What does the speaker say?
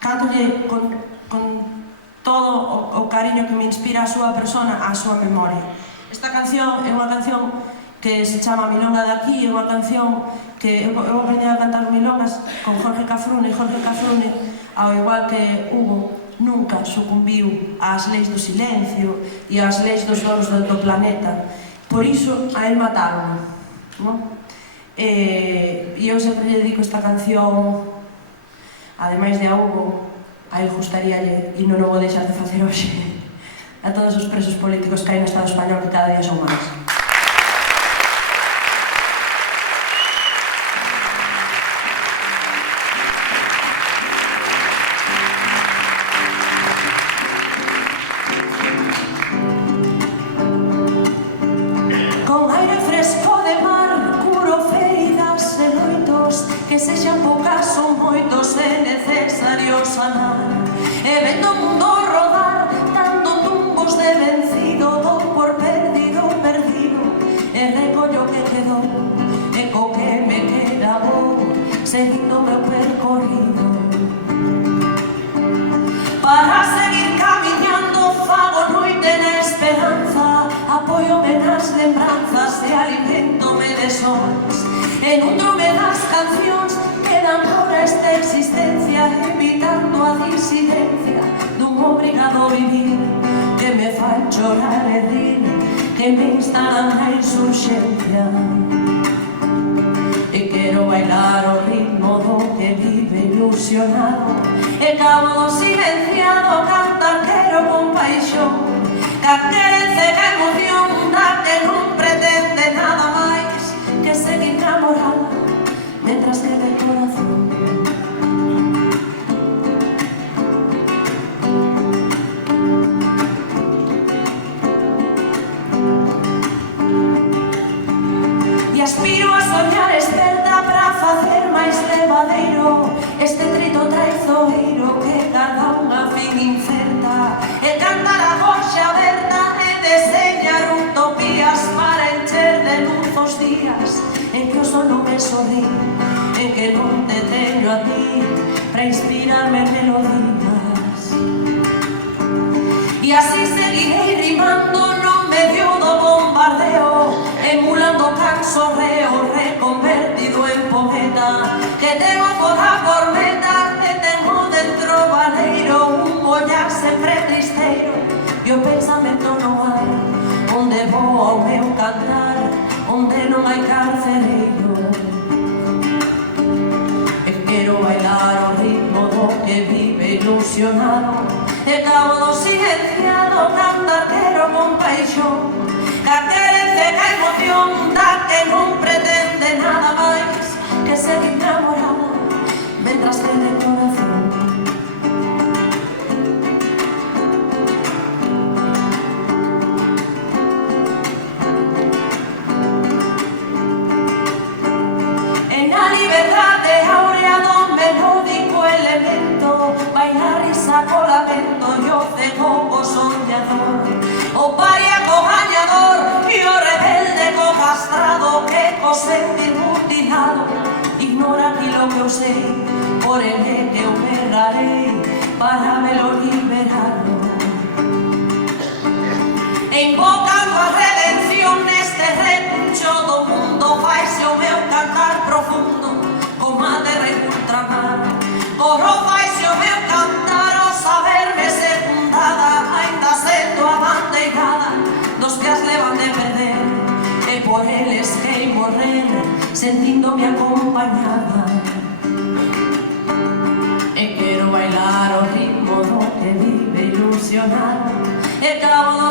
Cántolle con todo o cariño que me inspira a súa persona, a súa memoria. Esta canción é unha canción que se chama Milonga de aquí, é unha canción que eu aprendi a cantar milongas con Jorge Cafrune, e Jorge Cafrune, ao igual que Hugo, nunca sucumbiu ás leis do silencio e ás leis dos donos do planeta. Por iso, a él mataron, non? E eu sempre lle dedico esta canción, ademais de a Hugo, a él gustaríalle, e non o vou deixar de facer hoxe, a todos os presos políticos que hai no Estado español, que cada día son máis. Con aire fresco de mar, curo feridas e loitos, que sexan poucas son moitos, é necesario sanar. E vendo o mundo rodar, dando tumbos de vencido, dou por perdido, perdido, e recollo que quedou, e co que me queda vou, seguindo o meu percorrido. Para seguir camiñando, fago noite na esperanza, apoiome nas lembranzas e alimentome de sons, e nutrome das cancións que dan por esta existencia, evitando a disidencia dun obrigado vivir que me fai chorar e rir, que me instalan na insurxencia. E quero bailar o ritmo do que vive ilusionado, e cabo do silenciado cantar quero con paixón, ca querencia e emoción da que non pretende nada máis que seguir namorada mentras que de corazón. E aspiro a soñar experta para facer máis levadeiro este trito traizoeiro que cada unha fin incerta, e cantar a coxa aberta e deseñar utopías para encher de luz os días en que o sol non me sorrí, en que non te teño a ti para inspirarme en melodías. E así seguirei rimando no medio do bombardeo, emulando cansorreo reconvertido en poeta, que tengo fora por meta, que tengo dentro valeiro un ollar sempre tristeiro e o pensamento no ar, onde vou ao meu cantar, onde non hai carcereiro. E quero bailar o ritmo do que vive ilusionado, e cabo do silenciado cantar quero con paixón, ca querencia e ca emoción da que non pretende nada máis que seguir namorada mentras que de corazón. En a liberdade áurea do melódico elemento, bailar risa co lamento e o cego co soñador, o paria co gañador e o rebelde co castrado que co sentir mutilado ignora aquilo que eu sei, por ele que eu berrarei para velo liberarlo. Invocando a redención neste repucho do mundo, faise o meu cantar profundo como a terra en ultramar, coro faise o meu cantar o saberme secundada, ainda sendo abandeirada dos que as levan de perder, e por eles quei morrer sentíndome acompañada. E quero bailar o ritmo do que vive ilusionado, e cabo